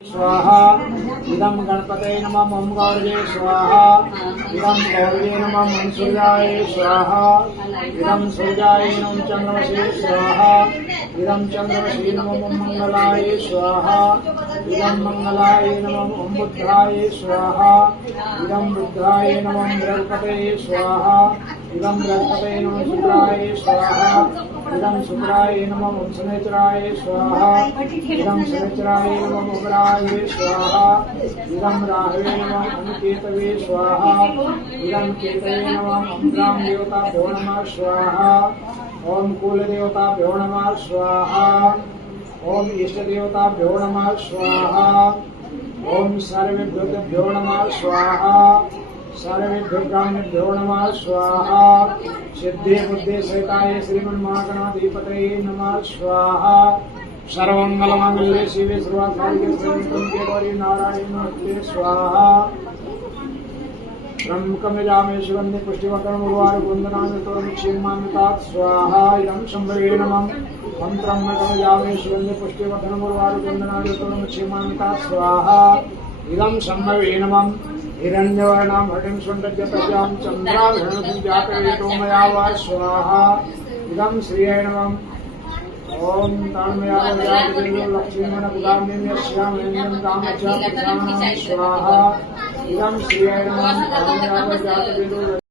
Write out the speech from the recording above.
स्वाहा इदं गणपते नमः ओम गौरवे स्वाहा इदं गौरवे नमः ओम सूर्याय स्वाहा इदं सूर्याय नमः चंद्रमसे स्वाहा इदं चंद्रमसे नमः ओम मंगलाय स्वाहा इदं मंगलाय नमः ओम बुद्धाय स्वाहा इदं बुद्धाय नमः ओम बृहस्पतये स्वाहा इदं बृहस्पतये नमः शुक्राय स्वाहा इदं शुक्राय नमः ओम शनिचराय स्वाहा इदं शनिचराय नमः उग्राय स्वाहा इदं राहवे नमः ओम केतवे स्वाहा इदं केतवे नमः ओम ग्राम देवताभ्यो नमः स्वाहा ओम कुल देवताभ्यो नमः स्वाहा ओम इष्ट देवताभ्यो नमः स्वाहा ओम सर्वेभ्यो नमः स्वाहा सर्वेभ्यो ब्राह्मणेभ्यो नमः स्वाहा सिद्धि बुद्धि सहिताय श्रीमन्महागणाधिपतये नमः स्वाहा सर्वमंगलमांगल्ये शिवे सर्वार्थसाधिके शरण्ये गौरी नारायणी नमोस्तुते स्वाहा ब्रह्मकमजामे सुगन्धे पुष्टिवर्धनम् उर्वारुक वन्दनामि तोरणक्षेमामितात् स्वाहा इदं शम्भवे नमः मंत्रं कमजामे सुगन्धे पुष्टिवर्धनम् उर्वारुक वन्दनामि तोरणक्षेमामितात् स्वाहा इदं शम्भवे नमः हिरण्यवर्णां हटिं सुन्दर्यतजां चन्द्राभरणसञ्जातवेतो मया वा स्वाहा इदं श्रियै नमः ओम तान्मयावजातवेदो लक्ष्मीमणपुदाम्यं यस्यामयं कामचापदानं स्वाहा इदं श्रियै नमः तान्मयावजातवेदो